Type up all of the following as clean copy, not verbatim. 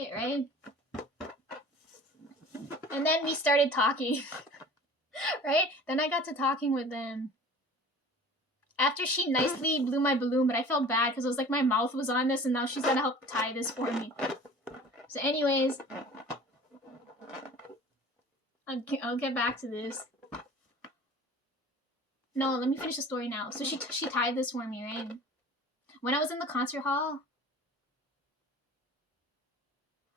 right? And then we started talking, right? Then I got to talking with them. After she nicely blew my balloon, but I felt bad because it was like my mouth was on this and now she's gonna help tie this for me. So anyways, I'll get back to this. No, let me finish the story now. So she tied this for me, right? When I was in the concert hall,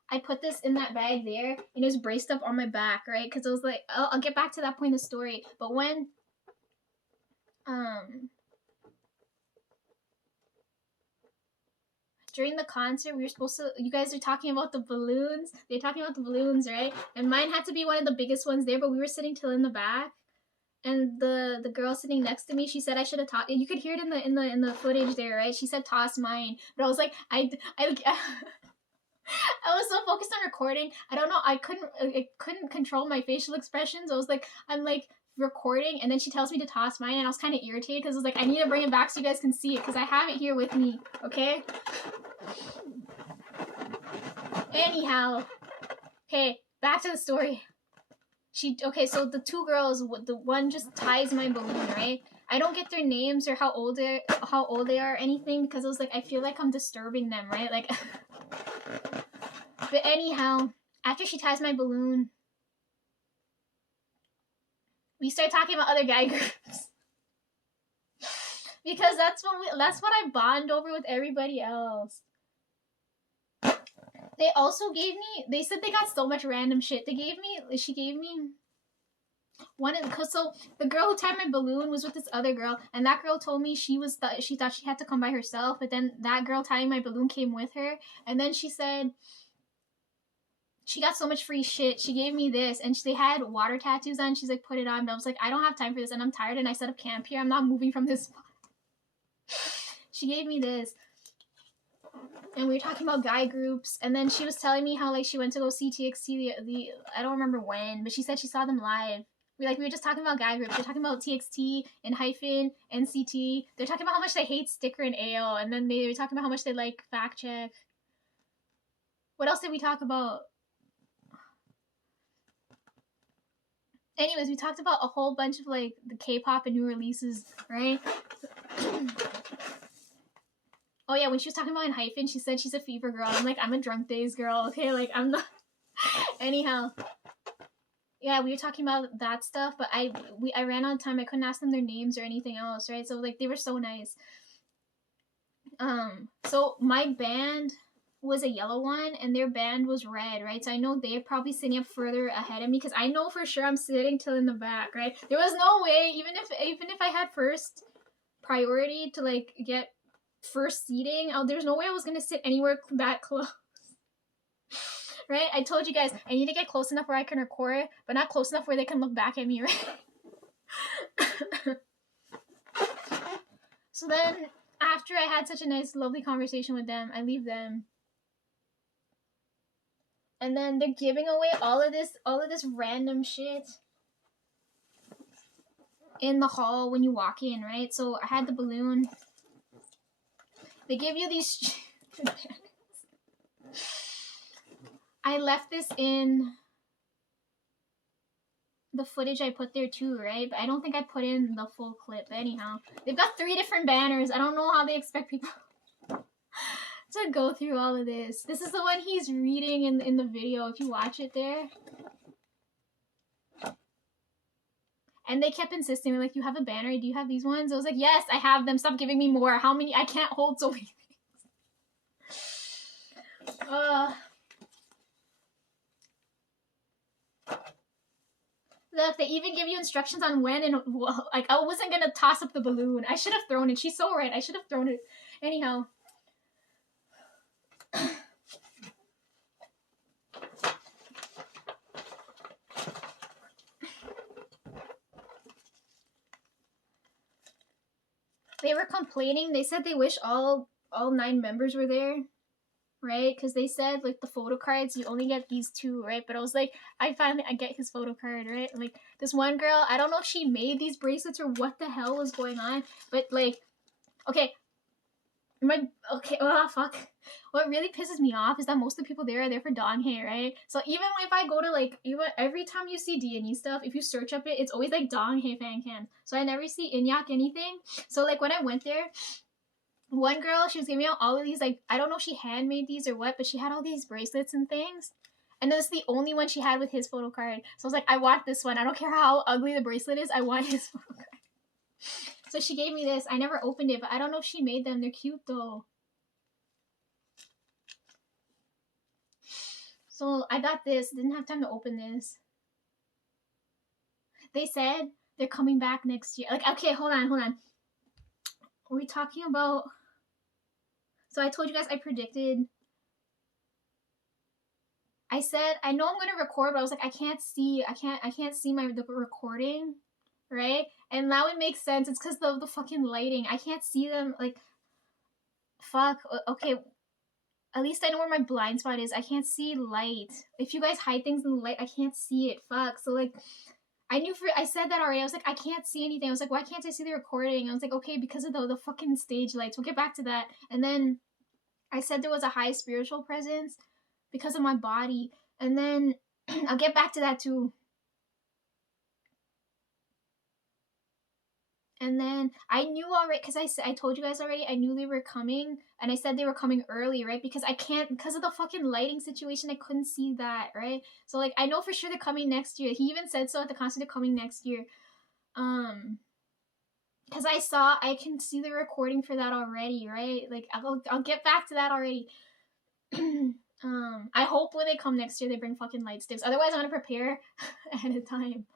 I put this in that bag there, and it was braced up on my back, right? Because I was like, I'll get back to that point in the story. But when, during the concert, we were supposed to, you guys are talking about the balloons. They're talking about the balloons, right? And mine had to be one of the biggest ones there, but we were sitting till in the back. And the girl sitting next to me, she said I should have tossed. You could hear it in the footage there, right? She said toss mine, but I was like, I was so focused on recording. I don't know. I couldn't control my facial expressions. I was like, I'm like recording, and then she tells me to toss mine, and I was kind of irritated because I was like, I need to bring it back so you guys can see it because I have it here with me. Okay. Anyhow, okay, back to the story. So the two girls, the one just ties my balloon, right? I don't get their names or how old they are or anything because I was like, I feel like I'm disturbing them, right? Like, but anyhow, after she ties my balloon, we start talking about other guy groups because that's what I bond over with everybody else. They also gave me, they said they got so much random shit. She gave me one of, so the girl who tied my balloon was with this other girl, and that girl told me she thought she had to come by herself, but then that girl tying my balloon came with her, and then she said she got so much free shit. She gave me this, and they had water tattoos on. She's like, put it on, but I was like, I don't have time for this, and I'm tired, and I set up camp here. I'm not moving from this spot. She gave me this. And we were talking about guy groups, and then she was telling me how like she went to go see TXT the I don't remember when, but she said she saw them live. We were just talking about guy groups. They're talking about TXT and Hyphen, NCT. They're talking about how much they hate Sticker and AO, and then they were talking about how much they like Fact Check. What else did we talk about? Anyways, we talked about a whole bunch of like the K-pop and new releases, right? Oh yeah, when she was talking about in Hyphen, she said she's a fever girl. I'm like, I'm a drunk days girl, okay? Like, I'm not. Anyhow, yeah, we were talking about that stuff, but I ran out of time. I couldn't ask them their names or anything else, right? So like, they were so nice. So my band was a yellow one, and their band was red, right? So I know they're probably sitting up further ahead of me because I know for sure I'm sitting till in the back, right? There was no way, even if I had first priority to like get first seating, there's no way I was gonna sit anywhere that close. Right? I told you guys I need to get close enough where I can record, but not close enough where they can look back at me, right? So then after I had such a nice lovely conversation with them, I leave them. And then they're giving away all of this random shit in the hall when you walk in, right? So I had the balloon. They give you these I left this in the footage I put there too, right? But I don't think I put in the full clip. Anyhow, they've got 3 different banners. I don't know how they expect people to go through all of this. This is the one he's reading in the video, if you watch it there. And they kept insisting, like, you have a banner? Do you have these ones? I was like, yes, I have them. Stop giving me more. How many? I can't hold so many things. Look, they even give you instructions on when and like I wasn't gonna toss up the balloon. I should have thrown it. She's so right. I should have thrown it. Anyhow. They were complaining. They said they wish all 9 members were there. Right? Because they said, like, the photo cards, you only get these 2, right? But I was like, I get his photo card, right? Like, this one girl, I don't know if she made these bracelets or what the hell was going on, but, like, okay, Okay, oh fuck. What really pisses me off is that most of the people there are there for Donghae, right? So even if I go to like, even every time you see D&E stuff, if you search up it, it's always like Donghae fan cams. So I never see Inyak anything. So like when I went there, one girl, she was giving out all of these, like, I don't know if she handmade these or what, but she had all these bracelets and things. And this is the only one she had with his photo card. So I was like, I want this one. I don't care how ugly the bracelet is. I want his photo card. So she gave me this. I never opened it, but I don't know if she made them. They're cute though. So I got this. Didn't have time to open this. They said they're coming back next year. Like, okay, hold on. Are we talking about... So I told you guys I predicted... I said, I know I'm gonna record, but I was like, I can't see the recording, right? And now it makes sense. It's because of the fucking lighting. I can't see them, like, fuck. Okay, at least I know where my blind spot is. I can't see light. If you guys hide things in the light, I can't see it. Fuck. So, like, I said that already. I was like, I can't see anything. I was like, why can't I see the recording? I was like, okay, because of the fucking stage lights. We'll get back to that. And then I said there was a high spiritual presence because of my body. And then I'll get back to that too. And then I knew already, because I told you guys already, I knew they were coming. And I said they were coming early, right? Because I can't, because of the fucking lighting situation, I couldn't see that, right? So, like, I know for sure they're coming next year. He even said so at the concert, they're coming next year. Because I can see the recording for that already, right? Like, I'll get back to that already. I hope when they come next year, they bring fucking light sticks. Otherwise, I'm gonna prepare ahead of time.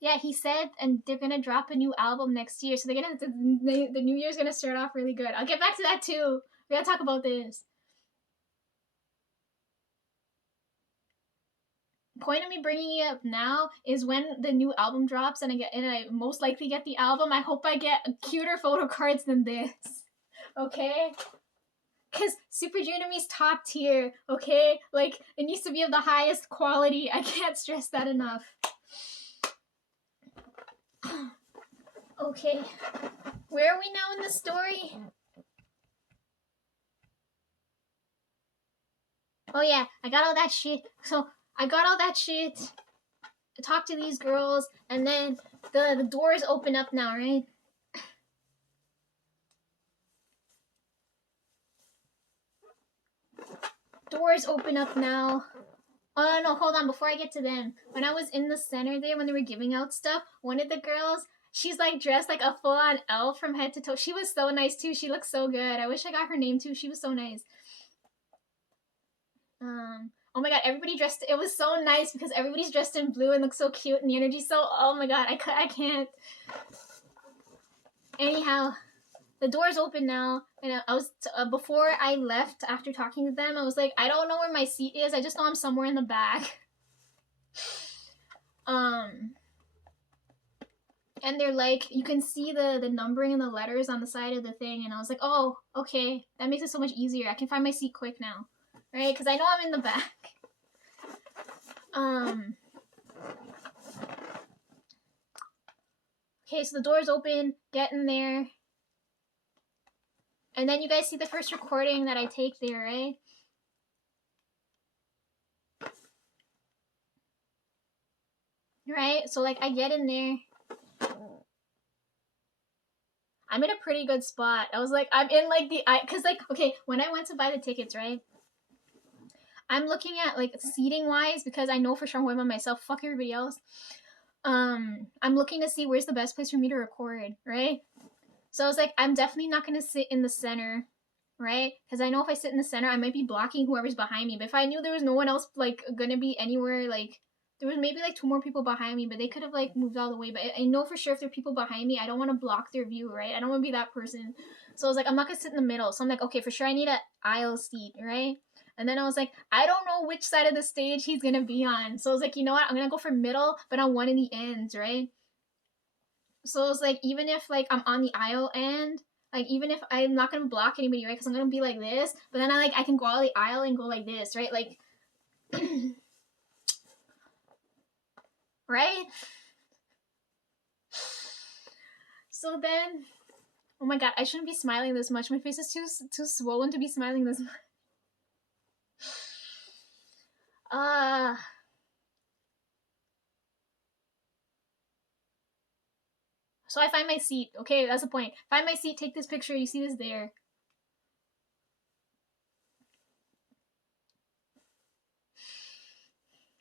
Yeah, he said, and they're gonna drop a new album next year, so the new year's gonna start off really good. I'll get back to that too. We gotta talk about this. Point of me bringing it up now is when the new album drops and I most likely get the album. I hope I get cuter photo cards than this. Okay? Because Super Junior Me's top tier, okay? Like, it needs to be of the highest quality. I can't stress that enough. Okay. Where are we now in the story? Oh yeah, I got all that shit. So, I got all that shit. I talked to these girls, and then the doors open up now, right? Doors open up now. Oh no, hold on, before I get to them. When I was in the center there, when they were giving out stuff, one of the girls, she's like dressed like a full-on elf from head to toe. She was so nice too. She looked so good. I wish I got her name too. She was so nice. Oh my god, everybody dressed, it was so nice because everybody's dressed in blue and looks so cute and the energy's so, oh my god, I can't. Anyhow, the door's open now, and I was, before I left after talking to them, I was like, I don't know where my seat is, I just know I'm somewhere in the back. And they're like, you can see the numbering and the letters on the side of the thing, and I was like, oh, okay, that makes it so much easier. I can find my seat quick now, right? Because I know I'm in the back. Okay, so the door's open, get in there. And then you guys see the first recording that I take there, right? Right? So, like, I get in there. I'm in a pretty good spot. I was like, I'm in, like, because, like, okay, when I went to buy the tickets, right? I'm looking at, like, seating-wise, because I know for sure I'm going by myself. Fuck everybody else. I'm looking to see where's the best place for me to record, right? So I was like, I'm definitely not going to sit in the center, right? Because I know if I sit in the center, I might be blocking whoever's behind me. But if I knew there was no one else, like, going to be anywhere, like, there was maybe, like, 2 more people behind me, but they could have, like, moved all the way. But I know for sure if there are people behind me, I don't want to block their view, right? I don't want to be that person. So I was like, I'm not going to sit in the middle. So I'm like, okay, for sure I need an aisle seat, right? And then I was like, I don't know which side of the stage he's going to be on. So I was like, you know what? I'm going to go for middle, but on one of the ends, right? So it was like, even if, like, I'm on the aisle end, like, even if I'm not gonna block anybody, right? Because I'm gonna be like this, but then I can go out the aisle and go like this, right? Like, right? So then, oh my god, I shouldn't be smiling this much. My face is too swollen to be smiling this much. So I find my seat. Okay, that's the point. Find my seat, take this picture. You see this there.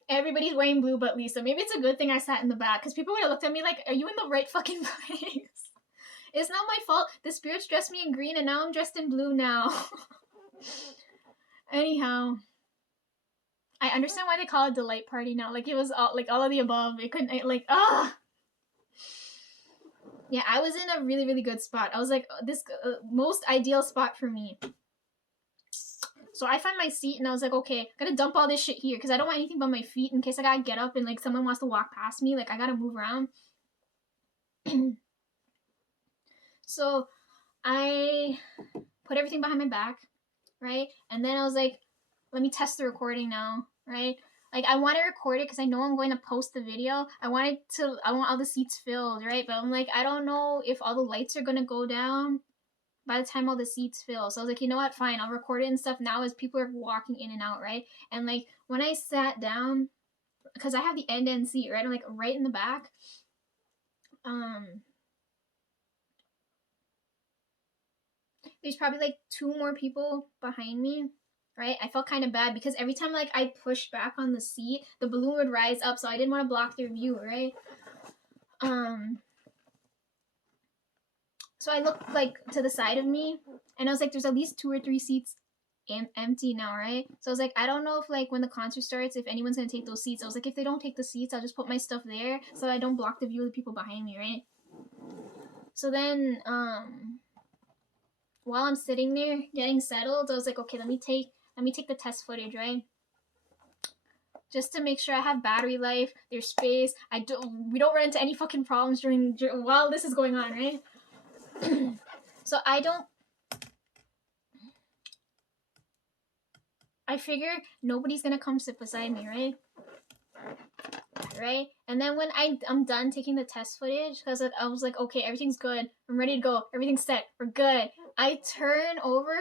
Everybody's wearing blue but Lisa. Maybe it's a good thing I sat in the back, because people would have looked at me like, are you in the right fucking place? It's not my fault. The spirits dressed me in green and now I'm dressed in blue now. Anyhow. I understand why they call it Delight Party now. Like, it was all, like, all of the above. It couldn't, like, Yeah, I was in a really, really good spot. I was like, this most ideal spot for me. So I find my seat and I was like, okay, I gotta dump all this shit here because I don't want anything but my feet in case I gotta get up and like someone wants to walk past me. Like, I gotta move around. So I put everything behind my back, right? And then I was like, let me test the recording now, right? Like, I want to record it because I know I'm going to post the video. I want all the seats filled, right? But I'm like, I don't know if all the lights are going to go down by the time all the seats fill. So I was like, you know what? Fine. I'll record it and stuff now as people are walking in and out, right? And like, when I sat down, because I have the end seat, right? I'm like right in the back. There's probably like 2 more people behind me, right? I felt kind of bad because every time like I pushed back on the seat, the balloon would rise up, so I didn't want to block their view, right? So I looked like to the side of me, and I was like, there's at least 2 or 3 seats empty now, right? So I was like, I don't know if like when the concert starts, if anyone's gonna take those seats. I was like, if they don't take the seats, I'll just put my stuff there so I don't block the view of the people behind me, right? So then, while I'm sitting there getting settled, I was like, okay, let me take the test footage, right? Just to make sure I have battery life, there's space. We don't run into any fucking problems while this is going on, right? So I figure nobody's gonna come sit beside me, right? Right? And then when I'm done taking the test footage, because I was like, okay, everything's good. I'm ready to go. Everything's set. We're good. I turn over,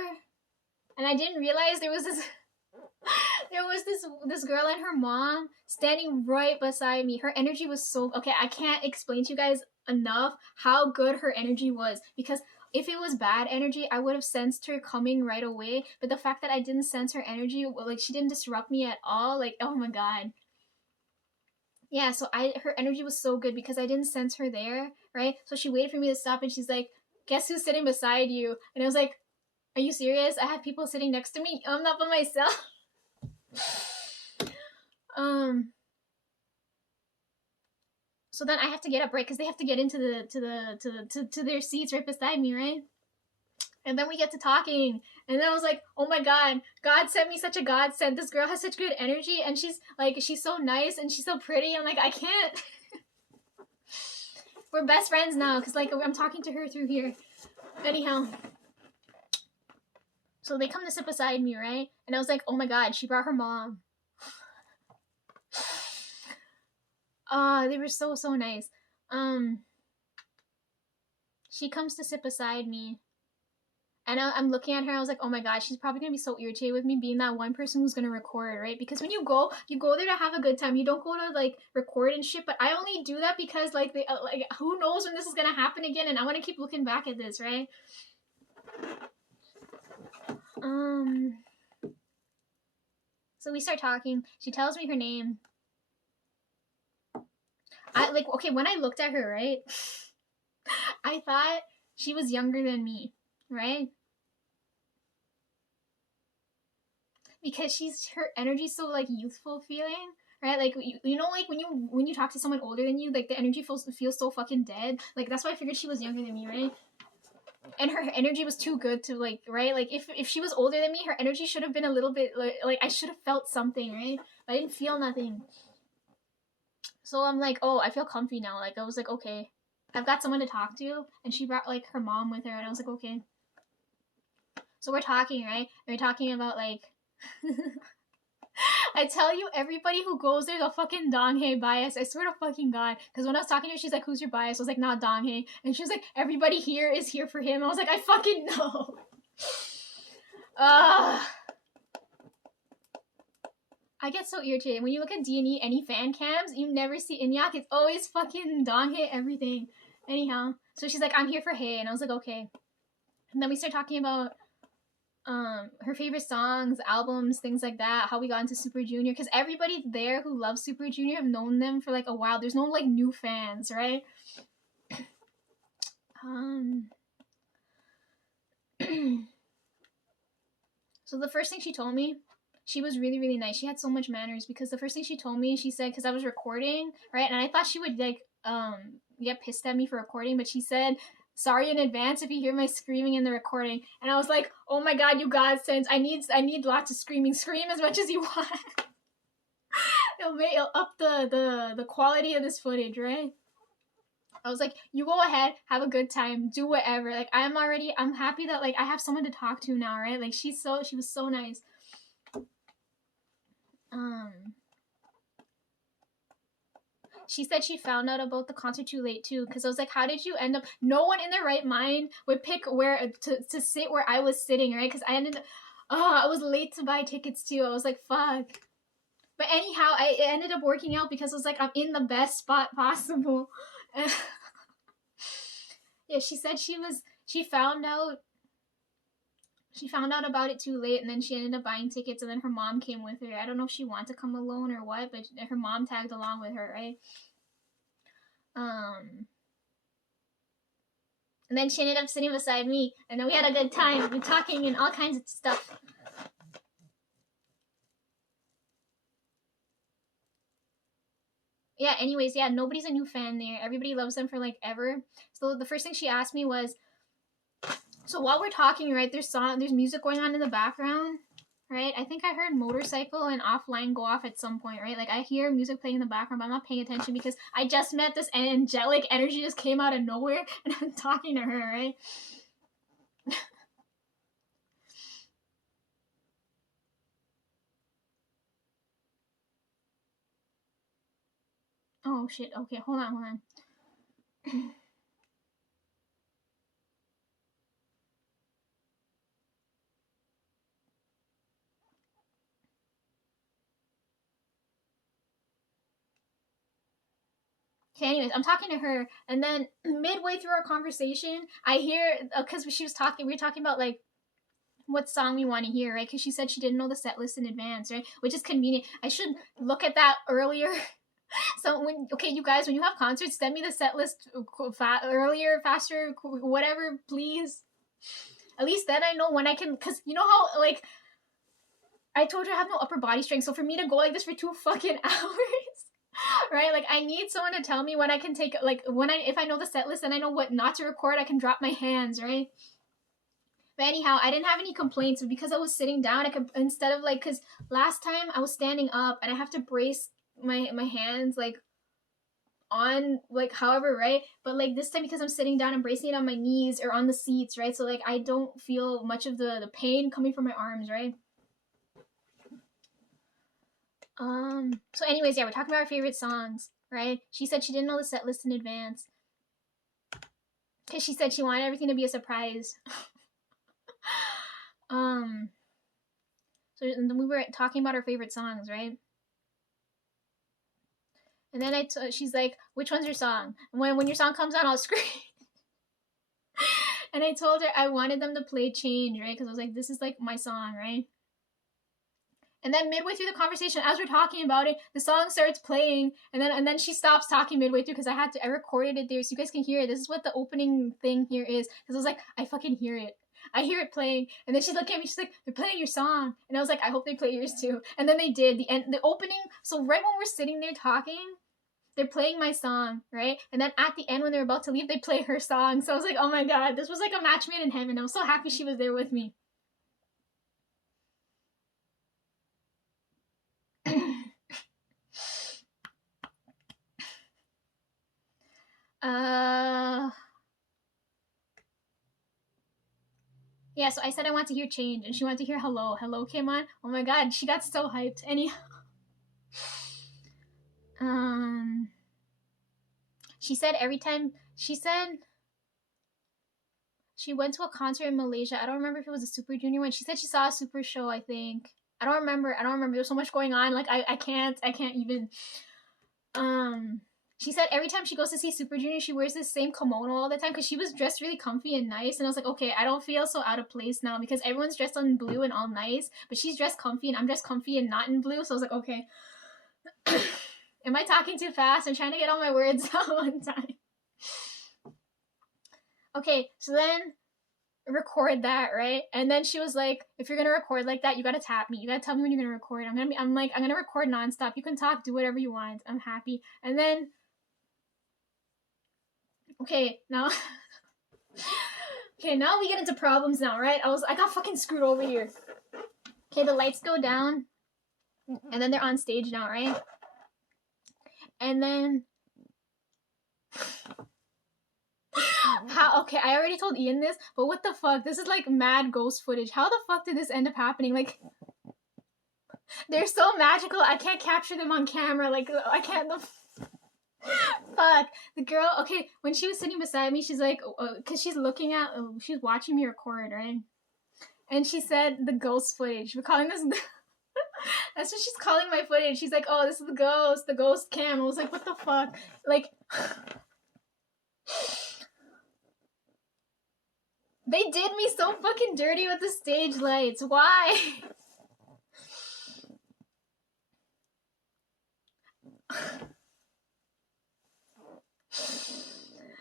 and I didn't realize there was this girl and her mom standing right beside me. Her energy was so okay. I can't explain to you guys enough how good her energy was, because if it was bad energy, I would have sensed her coming right away. But the fact that I didn't sense her energy, like she didn't disrupt me at all, like, oh my god. Yeah, so her energy was so good because I didn't sense her there, right? So she waited for me to stop and she's like, guess who's sitting beside you? And I was like, are you serious? I have people sitting next to me? I'm not by myself. So then I have to get up, right? Because they have to get into to their seats right beside me, right? And then we get to talking, and then I was like, oh my god, God sent me such a godsend. This girl has such good energy, and she's so nice and she's so pretty. I'm like, I can't. We're best friends now because like I'm talking to her through here. Anyhow, so they come to sit beside me, right? And I was like, oh my god, she brought her mom. They were so nice. She comes to sit beside me, and I'm looking at her. I was like, oh my god, she's probably gonna be so irritated with me being that one person who's gonna record, right? Because when you go there to have a good time. You don't go to like record and shit. But I only do that because like who knows when this is gonna happen again, and I want to keep looking back at this, right? So we start talking. She tells me her name. When I looked at her, right, I thought she was younger than me, right? Because her energy's so like youthful feeling, right? Like you know, like when you talk to someone older than you, like the energy feels so fucking dead. Like that's why I figured she was younger than me, right? And her energy was too good to like, right? Like if she was older than me, her energy should have been a little bit like I should have felt something, right? But I didn't feel nothing. So I'm like, oh, I feel comfy now. Like I was like, okay, I've got someone to talk to, and she brought like her mom with her, and I was like, okay. So we're talking, right? And we're talking about like I tell you, everybody who goes there's a fucking Donghae bias. I swear to fucking God. Because when I was talking to her, she's like, "Who's your bias?" I was like, "Not Donghae." And she was like, "Everybody here is here for him." I was like, "I fucking know." I get so irritated when you look at D&E, any fan cams, you never see Inyak. It's always fucking Donghae everything. Anyhow, so she's like, "I'm here for Hae," and I was like, "Okay." And then we start talking about her favorite songs, albums, things like that, how we got into Super Junior, because everybody there who loves Super Junior have known them for like a while. There's no like new fans, right? So the first thing she told me, she was really, really nice. She had so much manners, because the first thing she told me, she said, because I was recording, right? And I thought she would like get pissed at me for recording, but she said, "Sorry in advance if you hear my screaming in the recording." And I was like, "Oh my God, you godsends. I need lots of screaming. Scream as much as you want." It'll up the quality of this footage, right? I was like, "You go ahead, have a good time, do whatever." Like, I'm happy that like I have someone to talk to now, right? Like, she was so nice. She said she found out about the concert too late too, because I was like, "How did you end up?" No one in their right mind would pick where to sit where I was sitting, right? Because I was late to buy tickets too. I was like, "Fuck." But anyhow, it ended up working out, because I was like, I'm in the best spot possible. Yeah, she said she found out about it too late, and then she ended up buying tickets, and then her mom came with her. I don't know if she wanted to come alone or what, but her mom tagged along with her, right? And then she ended up sitting beside me, and then we had a good time. We were talking and all kinds of stuff. Yeah, anyways, yeah, nobody's a new fan there. Everybody loves them for like ever. So the first thing she asked me was, so while we're talking, right, there's music going on in the background, right? I think I heard Motorcycle and Offline go off at some point, right? Like, I hear music playing in the background, but I'm not paying attention because I just met this angelic energy just came out of nowhere, and I'm talking to her, right? Oh shit, okay, hold on. Okay, anyways, I'm talking to her, and then midway through our conversation, I hear, because we were talking about like what song we want to hear, right? Because she said she didn't know the set list in advance, right? Which is convenient. I should look at that earlier. So you guys, when you have concerts, send me the set list earlier, faster, whatever, please. At least then I know when I can, because you know how like I told you I have no upper body strength, so for me to go like this for 2 fucking hours, right? Like, I need someone to tell me when I can take, like, if I know the set list and I know what not to record, I can drop my hands, right? But anyhow, I didn't have any complaints because I was sitting down. I could, instead of like, because last time I was standing up and I have to brace my hands like on like however, right? But like this time, because I'm sitting down, I'm bracing it on my knees or on the seats, right? So like I don't feel much of the pain coming from my arms, right? So anyways, yeah, we're talking about our favorite songs, right? She said she didn't know the set list in advance, because she said she wanted everything to be a surprise. So and then we were talking about our favorite songs, right? And then she's like, "Which one's your song? When your song comes on, I'll scream." And I told her I wanted them to play Change, right? Because I was like, this is like my song, right? And then midway through the conversation, as we're talking about it, the song starts playing, and then she stops talking midway through, because I recorded it there so you guys can hear it. This is what the opening thing here is, because I was like, I fucking hear it. I hear it playing, and then she's looking at me. She's like, "They're playing your song," and I was like, "I hope they play yours too." And then they did. The opening. So right when we're sitting there talking, they're playing my song, right? And then at the end, when they're about to leave, they play her song. So I was like, "Oh my God, this was like a match made in heaven." I was so happy she was there with me. Yeah, so I said I want to hear Change, and she wanted to hear Hello. Hello came on. Oh my God, she got so hyped. Anyhow, She said every time she said she went to a concert in Malaysia. I don't remember if it was a Super Junior one. She said she saw a Super show, I think. I don't remember. There's so much going on. Like I can't even she said every time she goes to see Super Junior, she wears this same kimono all the time because she was dressed really comfy and nice. And I was like, okay, I don't feel so out of place now because everyone's dressed in blue and all nice, but she's dressed comfy and I'm dressed comfy and not in blue. So I was like, okay, am I talking too fast? I'm trying to get all my words out one time. Okay, so then record that, right? And then she was like, if you're gonna record like that, you gotta tap me. You gotta tell me when you're gonna record. I'm gonna record nonstop. You can talk, do whatever you want. I'm happy. And then okay, now okay, now we get into problems now, right? I got fucking screwed over here. Okay, the lights go down, and then they're on stage now, right? And then okay, I already told Ian this, but what the fuck? This is like mad ghost footage. How the fuck did this end up happening? Like, they're so magical. I can't capture them on camera. Like, I can't. Fuck. The girl, okay, when she was sitting beside me, she's like, because she's she's watching me record, right? And she said the ghost footage. We're calling this. That's what she's calling my footage. She's like, oh, this is the ghost cam. I was like, what the fuck? Like. They did me so fucking dirty with the stage lights. Why?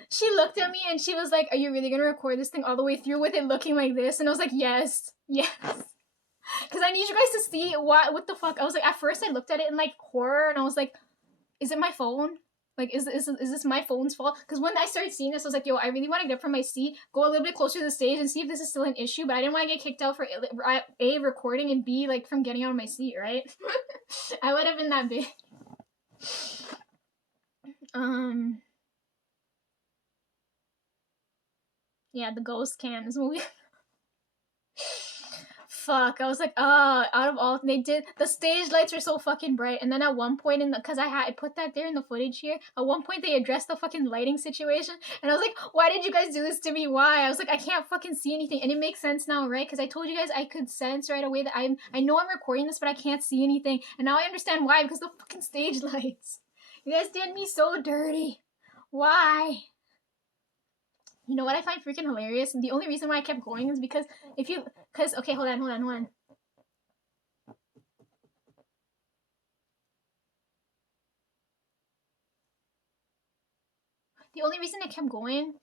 She looked at me and she was like, are you really gonna record this thing all the way through with it looking like this? And I was like, yes. Because I need you guys to see what the fuck. I was like, at first I looked at it in like horror and I was like, is it my phone? Like, is this my phone's fault? Because when I started seeing this, I was like, yo, I really want to get up from my seat, go a little bit closer to the stage and see if this is still an issue, but I didn't want to get kicked out for A, recording, and B, like, from getting out of my seat, right? I would have been that big. Yeah, the ghost cam is movie. Fuck, I was like, out of all, they did, the stage lights were so fucking bright, and then at one point because I put that there in the footage here, at one point they addressed the fucking lighting situation, and I was like, why did you guys do this to me? Why? I was like, I can't fucking see anything, and it makes sense now, right? Because I told you guys I could sense right away that I know I'm recording this, but I can't see anything, and now I understand why, because the fucking stage lights. You guys did me so dirty. Why? You know what I find freaking hilarious? The only reason why I kept going is because okay, hold on. The only reason I kept going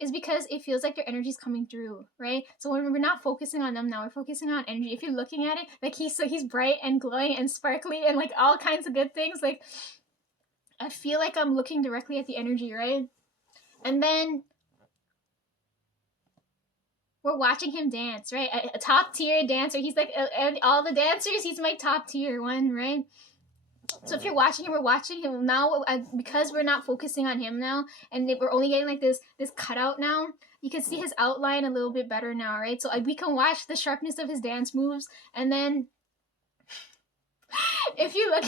is because it feels like their energy's coming through, right? So when we're not focusing on them now, we're focusing on energy. If you're looking at it, like he's bright and glowing and sparkly and like all kinds of good things, like I feel like I'm looking directly at the energy, right? And then we're watching him dance, right? A top tier dancer. He's like, all the dancers, he's my top tier one, right? So if you're watching him, we're watching him now, because we're not focusing on him now, and we're only getting like this cutout now. You can see his outline a little bit better now, right? So we can watch the sharpness of his dance moves, and then if you look,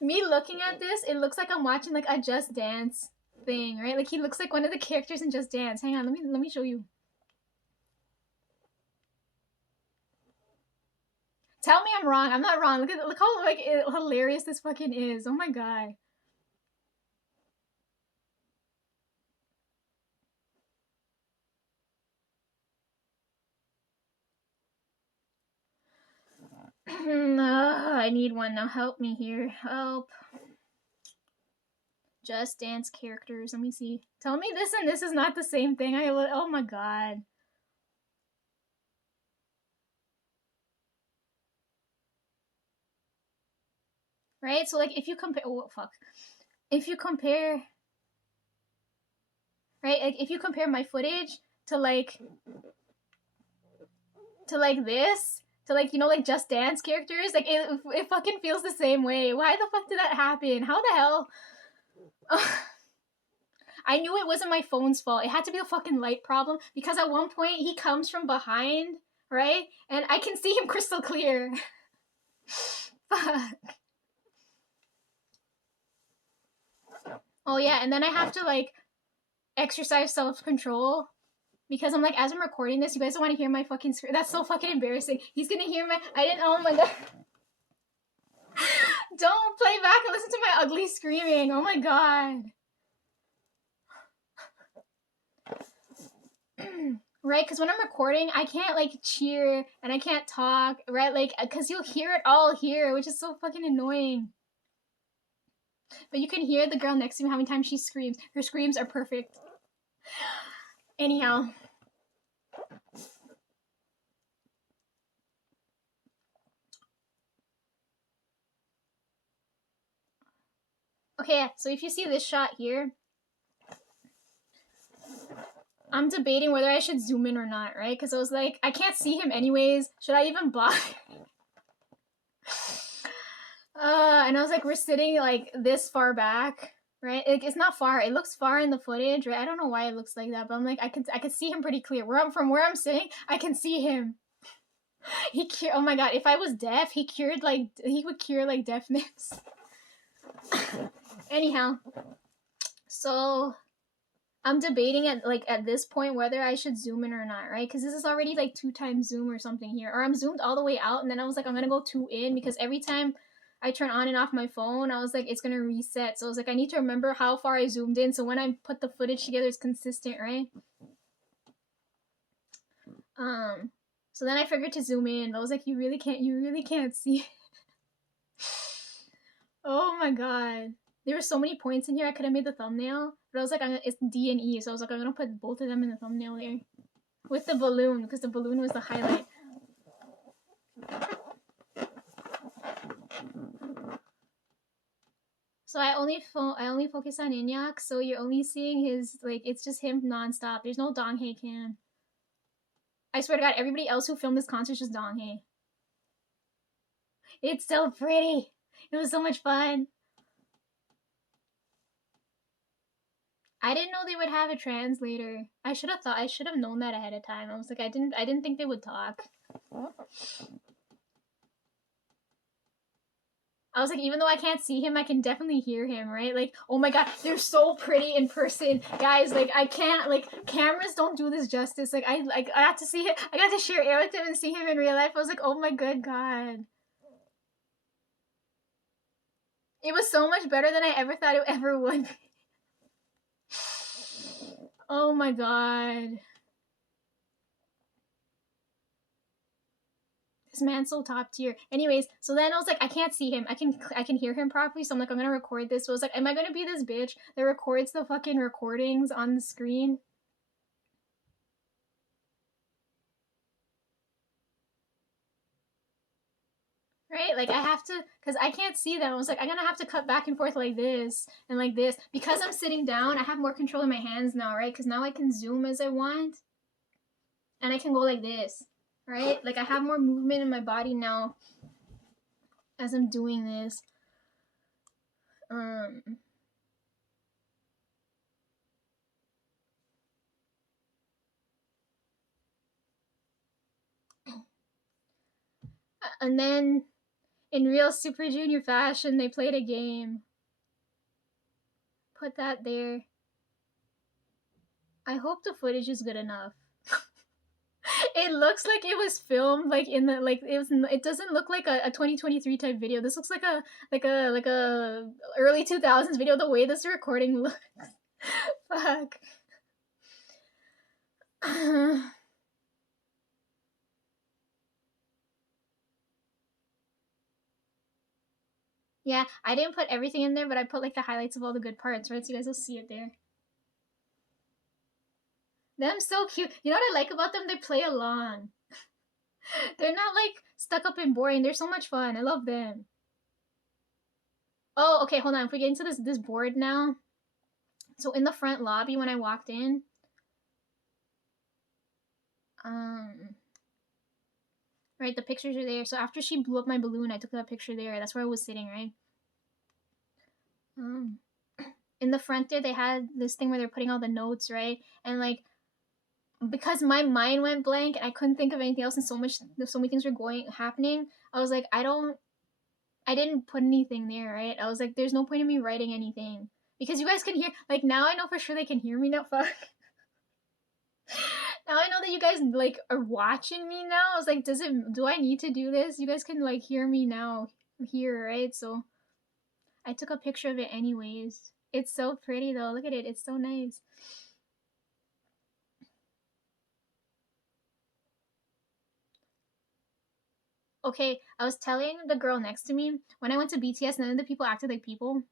me looking at this, it looks like I'm watching like a Just Dance thing, right? Like he looks like one of the characters in Just Dance. Hang on, let me show you. Tell me I'm wrong. I'm not wrong. Look how like hilarious this fucking is. Oh my god. I need one now. Help me here. Help. Just Dance characters. Let me see. Tell me this and this is not the same thing. Oh my god. Right? So like if you compare, if you compare, right? Like if you compare my footage to like this, to like, you know, like Just Dance characters, like it fucking feels the same way. Why the fuck did that happen? How the hell? I knew it wasn't my phone's fault. It had to be a fucking light problem, because at one point he comes from behind, right? And I can see him crystal clear. Fuck. Oh yeah, and then I have to like exercise self-control because I'm like, as I'm recording this, you guys don't want to hear my fucking scream. That's so fucking embarrassing. He's gonna hear my. I didn't. Oh my god. Don't play back and listen to my ugly screaming. Oh my god. Right, because when I'm recording, I can't like cheer and I can't talk, right? Like, because you'll hear it all here, which is so fucking annoying. But you can hear the girl next to me how many times she screams. Her screams are perfect. Anyhow. Okay, so if you see this shot here, I'm debating whether I should zoom in or not, right? Because I was like, I can't see him anyways. Should I even bother? And I was like, we're sitting like this far back, right? Like, it's not far. It looks far in the footage, right? I don't know why it looks like that, but I'm like, I could see him pretty clear. From where I'm sitting, I can see him. Oh my god, if I was deaf, he would cure like deafness. Anyhow, so I'm debating at this point whether I should zoom in or not, right? Because this is already like 2 times zoom or something here, or I'm zoomed all the way out, and then I was like, I'm gonna go 2 in because every time I turn on and off my phone, I was like, it's gonna reset. So I was like, I need to remember how far I zoomed in, so when I put the footage together, it's consistent, right? So then I figured to zoom in, but I was like, you really can't see. Oh my god. There were so many points in here I could have made the thumbnail, but I was like, it's D and E, so I was like, I'm gonna put both of them in the thumbnail there. With the balloon, because the balloon was the highlight. So I only focus on Inyak, so you're only seeing his, like, it's just him nonstop. There's no Donghae cam. I swear to god, everybody else who filmed this concert is just Donghae. It's so pretty. It was so much fun. I didn't know they would have a translator. I should have known that ahead of time. I was like, I didn't think they would talk. I was like, even though I can't see him, I can definitely hear him, right? Like, oh my god, they're so pretty in person. Guys, like, I can't, like, cameras don't do this justice. Like, I got to see him, I got to share air with him and see him in real life. I was like, oh my good god. It was so much better than I ever thought it ever would be. Oh my god. This man's so top tier. Anyways, so then I was like, I can't see him. I can hear him properly, so I'm like, I'm gonna record this. So I was like, am I gonna be this bitch that records the fucking recordings on the screen? Right? Like, I have to, because I can't see them. I was like, I'm gonna have to cut back and forth like this and like this. Because I'm sitting down, I have more control in my hands now, right? Because now I can zoom as I want. And I can go like this, right? Like, I have more movement in my body now as I'm doing this. And then in real Super Junior fashion, they played a game. Put that there. I hope the footage is good enough. It looks like it was filmed like in the it doesn't look like a 2023 type video. This looks like a early 2000s video, the way this recording looks. Fuck. Yeah, I didn't put everything in there, but I put like the highlights of all the good parts, right? So you guys will see it there. Them so cute. You know what I like about them? They play along. They're not like stuck up and boring. They're so much fun. I love them. Oh, okay, hold on. If we get into this board now. So in the front lobby when I walked in, right, the pictures are there. So after she blew up my balloon, I took that picture there. That's where I was sitting, right? In the front there, they had this thing where they're putting all the notes, right? And like, because my mind went blank and I couldn't think of anything else, and so many things were happening. I was like, I don't I didn't put anything there, right? I was like, there's no point in me writing anything. Because you guys can hear, like, now I know for sure they can hear me now. Fuck. Now I know that you guys, like, are watching me now. I was like, do I need to do this? You guys can, like, hear me now here, right? So I took a picture of it anyways. It's so pretty, though. Look at it. It's so nice. Okay, I was telling the girl next to me, when I went to BTS, none of the people acted like people.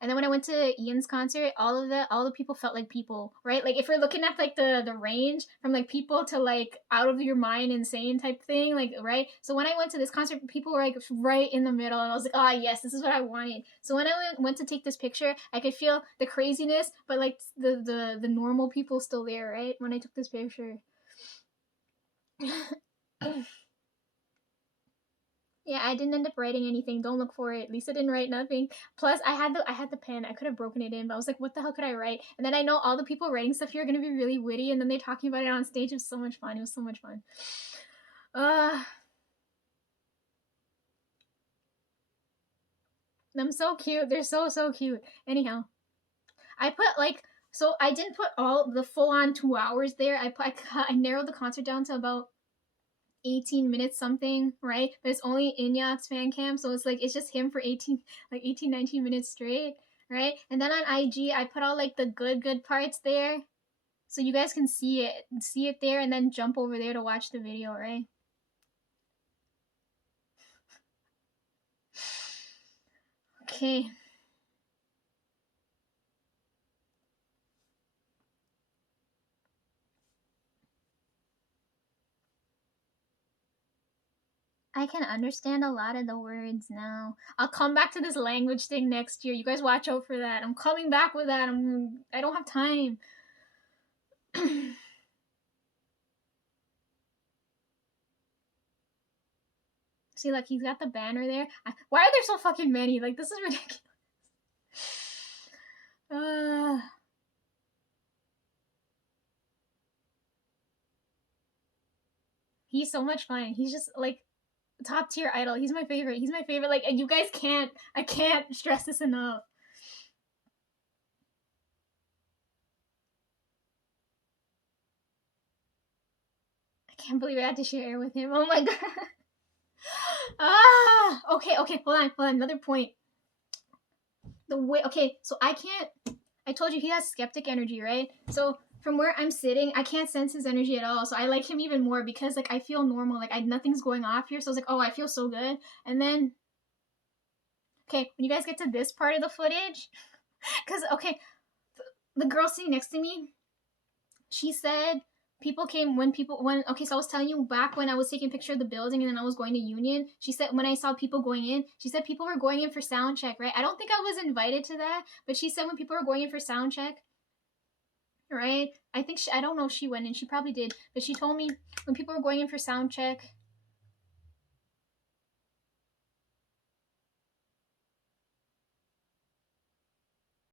And then when I went to Ian's concert, all the people felt like people, right? Like if we're looking at like the range from like people to like out of your mind insane type thing, like right. So when I went to this concert, people were like right in the middle, and I was like, ah, yes, this is what I wanted. So when I went to take this picture, I could feel the craziness, but like the normal people still there, right? When I took this picture. Yeah, I didn't end up writing anything. Don't look for it. Lisa didn't write nothing. Plus, I had the pen. I could have broken it in, but I was like, what the hell could I write? And then I know all the people writing stuff here are gonna be really witty, and then they're talking about it on stage. It was so much fun. It was so much fun. Them so cute. They're so cute. Anyhow, I put like so I didn't put all the full on 2 hours there. I narrowed the concert down to about 18 minutes something, right? But it's only Inyak's fan cam, so it's like it's just him for 19 minutes straight, right? And then on IG I put all like the good parts there, so you guys can see it there, and then jump over there to watch the video, right? Okay. I can understand a lot of the words now. I'll come back to this language thing next year. You guys watch out for that. I'm coming back with that. I don't have time. See, look, he's got the banner there. Why are there so fucking many? Like, this is ridiculous. He's so much fun. He's just like top tier idol. He's my favorite. He's my favorite. Like, you guys can't. I can't stress this enough. I can't believe I had to share it with him. Oh my god. Okay. Hold on. Another point. The way. Okay, so I can't. I told you he has skeptic energy, right? So from where I'm sitting, I can't sense his energy at all. So I like him even more because like I feel normal. Like nothing's going off here. So I was like, oh, I feel so good. And then, okay, when you guys get to this part of the footage, because okay, the girl sitting next to me, she said okay, so I was telling you back when I was taking a picture of the building and then I was going to Union, she said when I saw people going in, she said people were going in for sound check, right? I don't think I was invited to that, but she said when people were going in for sound check, right? I don't know if she went in, she probably did, but she told me when people were going in for sound check,